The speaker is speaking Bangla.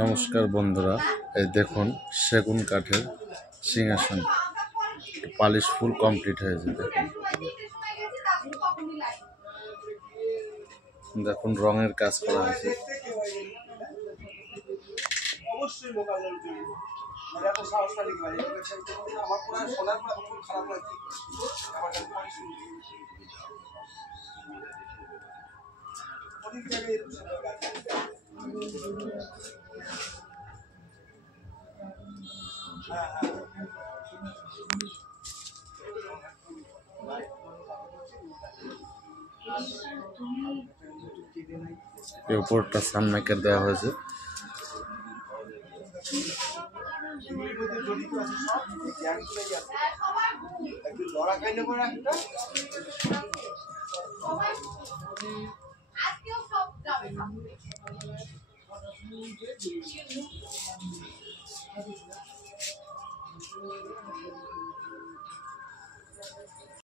নমস্কার বন্ধুরা, এই দেখুন সেগুন কাঠের সিংহাসন পালিশ ফুল কমপ্লিট হয়েছে। দেখুন রঙের কাজ করা হয়েছে। এই উপরটা সানমাইকার দেওয়া হয়েছে।